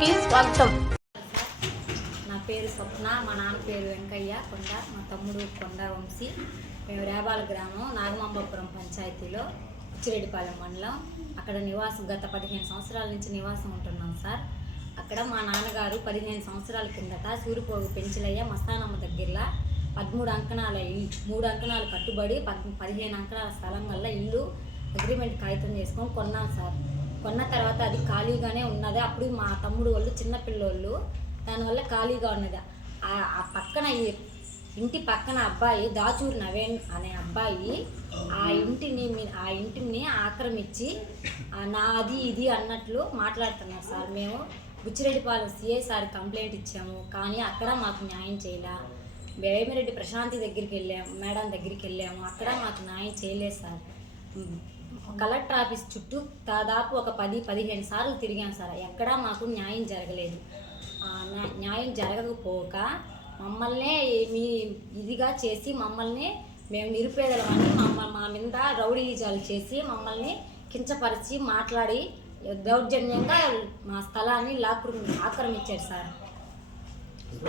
న్యూస్కి స్వాగతం. నా పేరు స్వప్న, మా నాన్న పేరు వెంకయ్య కొండ, మా తమ్ముడు కొండ వంశీ. మేము రేబాల గ్రామం నాగమాంబపురం పంచాయతీలో ఉచ్చిరెడ్డిపాలెం మండలం. అక్కడ నివాసం గత 15 సంవత్సరాల నుంచి నివాసం ఉంటున్నాం సార్. అక్కడ మా నాన్నగారు 15 సంవత్సరాల కిందట సూరిపోగు పెంచిలయ్య మస్తానమ్మ దగ్గరలో 13 అంకణాల 3 అంకణాలు కట్టుబడి 15 అంకణాల స్థలం వల్ల ఇల్లు అగ్రిమెంట్ కాగితం చేసుకొని కొన్నాం సార్. కొన్న తర్వాత అది ఖాళీగానే ఉన్నది. అప్పుడు మా తమ్ముడు వాళ్ళు చిన్నపిల్లోళ్ళు, దానివల్ల ఖాళీగా ఉన్నది. ఆ పక్కన ఇంటి పక్కన అబ్బాయి దాచూరు నవేన్ అనే అబ్బాయి ఆ ఇంటిని ఆక్రమించి నాది ఇది అన్నట్లు మాట్లాడుతున్నారు సార్. మేము బుచ్చిరెడ్డిపాలెం సిఐ సార్ కంప్లైంట్ ఇచ్చాము, కానీ అక్కడ మాకు న్యాయం చేయలే. వేమిరెడ్డి ప్రశాంతి దగ్గరికి వెళ్ళాము, మేడం దగ్గరికి వెళ్ళాము, అక్కడ మాకు న్యాయం చేయలేదు సార్. కలెక్టర్ ఆఫీస్ చుట్టూ దాదాపు ఒక 10-15 సార్లు తిరిగాం సార్. ఎక్కడా మాకు న్యాయం జరగలేదు. న్యాయం జరగకపోక మమ్మల్నే ఇదిగా చేసి మమ్మల్ని మేము నిరుపేదలమని మా మీద రౌడీజాలు చేసి మమ్మల్ని కించపరిచి మాట్లాడి దౌర్జన్యంగా మా స్థలాన్ని ఆక్రమించారు సార్.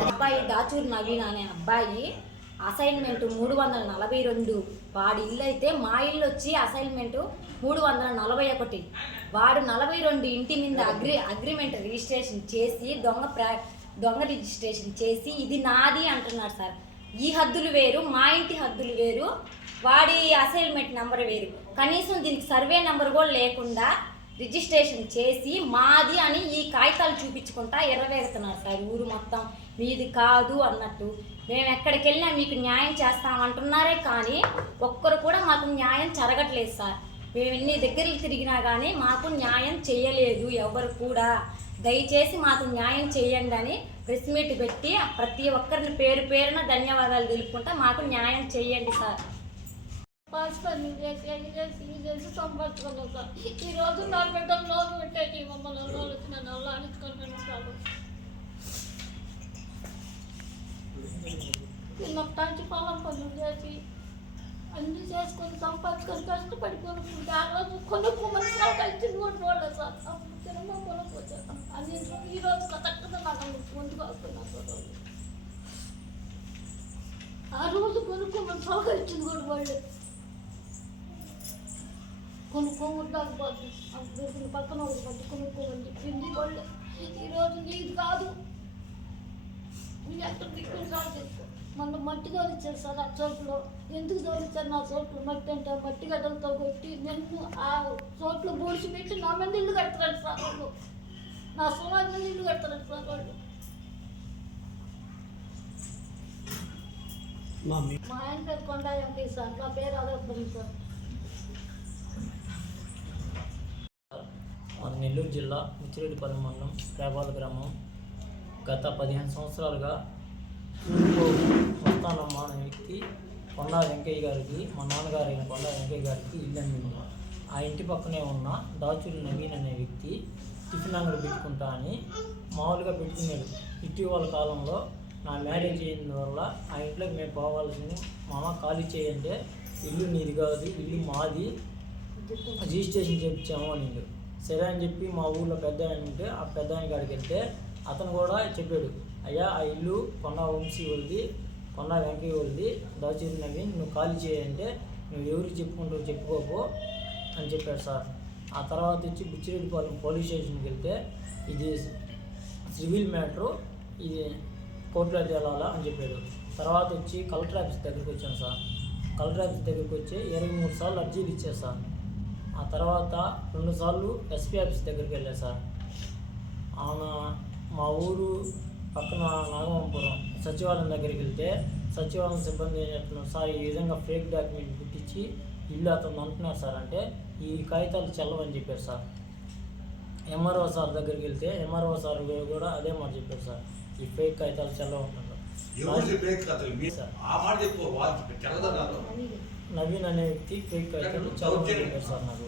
అబ్బాయి దాచూరు నవీన్ అనే అబ్బాయి అసైన్మెంట్ 342, వాడి ఇల్లు అయితే మా ఇల్లు వచ్చి అసైన్మెంట్ 341. వాడు 42 ఇంటి మీద అగ్రిమెంట్ రిజిస్ట్రేషన్ చేసి దొంగ రిజిస్ట్రేషన్ చేసి ఇది నాది అంటున్నాడు సార్. ఈ హద్దులు వేరు, మా ఇంటి హద్దులు వేరు, వాడి అసైన్మెంట్ నెంబర్ వేరు. కనీసం దీనికి సర్వే నెంబర్ కూడా లేకుండా రిజిస్ట్రేషన్ చేసి మాది అని ఈ కాగితాలు చూపించుకుంటా ఎర్రవేగుతున్నారు సార్. ఊరు మొత్తం మీది కాదు అన్నట్టు. మేము ఎక్కడికి వెళ్ళినా మీకు న్యాయం చేస్తామంటున్నారే, కానీ ఒక్కరు కూడా మాకు న్యాయం జరగట్లేదు సార్. మేము ఎన్ని దగ్గరికి తిరిగినా కానీ మాకు న్యాయం చేయలేదు ఎవరు కూడా. దయచేసి మాకు న్యాయం చేయండి అని ప్రెస్ మీట్ పెట్టి ప్రతి ఒక్కరిని పేరు పేరున ధన్యవాదాలు తెలుపుకుంటా మాకు న్యాయం చేయండి సార్. పని చేసి సంపాదించుకున్నాం సార్. ఈరోజు నా బిడ్డలు లోన్ పెట్టేసి మమ్మల్ని లోన్ వచ్చిన వాళ్ళు అడుచుకొని సార్. చిన్నప్పటి పొలం పనులు చేసి అన్నీ చేసుకొని సంపాదించుకొని కష్టపడి కొనుక్కుంటే ఆ రోజు కొనుక్కోమని ఇచ్చింది కూడా చూడలేదు సార్. అప్పుడు సినిమా కొనుక్కొచ్చాను అన్ని. ఈరోజు కరెక్ట్గా నాకు ముందుకు వస్తున్నాను సార్. ఆ రోజు కొనుక్కోమని సలహా ఇచ్చింది కూడా వాళ్ళు. కొనుక్కోమని పోతుంది పక్కన వాళ్ళు పట్టి కొనుక్కోమని చెప్పింది వాళ్ళు. ఈరోజు నీది కాదు, ఎక్కడ దిక్కులు సార్ చేసుకో. మొన్న మట్టి తోలిచ్చారు సార్. ఆ చోట్లో ఎందుకు తోలిచ్చారు? నా చోట్లు మట్టి అంటే మట్టి గడ్డలతో కొట్టి నేను ఆ చోట్లు బూడిచి పెట్టి నా మీద ఇల్లు కడతారు సార్ వాళ్ళు. నా సమాజం మీద ఇల్లు కడతారు సార్ వాళ్ళు. మా ఆయన పేరు కొండ వెంకయ్య సార్, నా పేరు అదొకటి సార్. నెల్లూరు జిల్లా ఉచ్చిరెడ్డిపాలెం మండలం రేబాల గ్రామం. గత 15 సంవత్సరాలుగా మస్తానమ్మ అనే వ్యక్తి కొండ వెంకయ్య గారికి, మా నాన్నగారు అయిన కొండ వెంకయ్య గారికి ఇల్లు అమ్మింది. ఆ ఇంటి పక్కనే ఉన్న దాచూరు నవీన్ అనే వ్యక్తి టిఫిన్ అంగడి పెట్టుకుంటా అని మామూలుగా పెట్టుకునేది. ఇటీవల కాలంలో నా మ్యారేజ్ అయిన వల్ల ఆ ఇంట్లోకి మేము పోవాల్సింది. మామ ఖాళీ చేయంటే ఇల్లు నీది కాదు, ఇల్లు మాది, రిజిస్ట్రేషన్ చేయించాము అని. సరే అని చెప్పి మా ఊళ్ళో పెద్ద ఆయన ఉంటే ఆ పెద్ద ఆయన కాడికి వెళ్తే అతను కూడా చెప్పాడు, అయ్యా ఆ ఇల్లు కొండ వంశీ వాళ్ళది, కొండ వెంకయ్య వాళ్ళది, దాచూరు నవీన్, నువ్వు ఖాళీ చేయంటే నువ్వు ఎవరికి చెప్పుకుంటావు చెప్పుకోపో అని చెప్పాడు సార్. ఆ తర్వాత వచ్చి బుచ్చిరెడ్డిపాలెం పోలీస్ స్టేషన్కి వెళ్తే ఇది సివిల్ మ్యాటరు, ఇది కోర్టులో తేలాలా అని చెప్పాడు. తర్వాత వచ్చి కలెక్టర్ ఆఫీస్ దగ్గరికి వచ్చాను సార్. కలెక్టర్ ఆఫీస్ దగ్గరికి వచ్చి 23 సార్లు అర్జీలు ఇచ్చారు సార్. ఆ తర్వాత 2 సార్లు ఎస్పీ ఆఫీస్ దగ్గరికి వెళ్ళాను సార్. ఆయన మా ఊరు పక్కన నాగమాంపురం సచివాలయం దగ్గరికి వెళ్తే సచివాలయం సిబ్బంది ఏం చెప్తున్నారు సార్, ఈ విధంగా ఫేక్ డాక్యుమెంట్ పుట్టించి ఇల్లు అతను అంటున్నారు సార్ అంటే ఈ కాగితాలు చెల్లవని చెప్పారు సార్. ఎంఆర్ఓ సార్ దగ్గరికి వెళ్తే ఎంఆర్ఓ సార్ కూడా అదే మాట చెప్పారు సార్, ఈ ఫేక్ కాగితాలు చెల్లవంటున్నారు. నవీన్ అనే వ్యక్తి ఫేక్ కాగితాలు చెల్లవని చెప్పారు సార్ నాకు.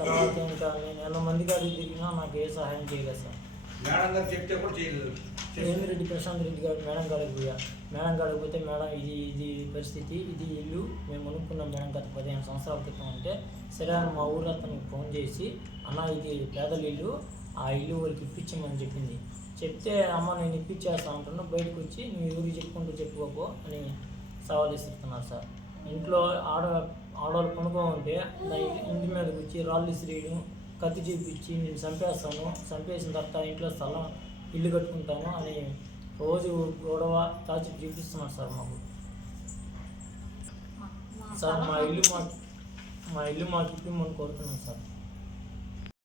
తర్వాత ఇంకా నేను 100 మంది గారికి తిరిగినా నాకు ఏ సహాయం చేయలేదు సార్. మేడం గారు చెప్తే కూడా చేయలేదు. వేమిరెడ్డి ప్రశాంత్ రెడ్డి గారు మేడం కాడికి పోయా. మేడం కాడికి పోతే మేడం ఇది పరిస్థితి, ఇది ఇల్లు మేము కొనుక్కున్నాం మేడం గత 15 సంవత్సరాల క్రితం అంటే, సరే అని మా ఊరు అతనికి ఫోన్ చేసి, అన్న ఇది పేదల ఇల్లు, ఆ ఇల్లు వాళ్ళకి ఇప్పించమని చెప్పింది. చెప్తే అమ్మ నేను ఇప్పించేస్తా అంటున్నా, బయటకు వచ్చి నువ్వు ఎవరికి చెప్పుకుంటూ చెప్పుకోపో అని సవాల్ ఇస్తున్నారు సార్. ఇంట్లో ఆడవాళ్ళు కొనుక్కో ఉంటే ఇంటి మీదకి వచ్చి రాళ్ళు ఇసిరేయడం, కత్తి చూపించి నేను చంపేస్తాను, చంపేసిన తర్వాత ఇంట్లో స్థలం ఇల్లు కట్టుకుంటాను అని రోజు గొడవ తాచి చూపిస్తున్నారు సార్ మాకు. సార్ మా ఇల్లు మాకు ఇప్పమని కోరుతున్నాం సార్.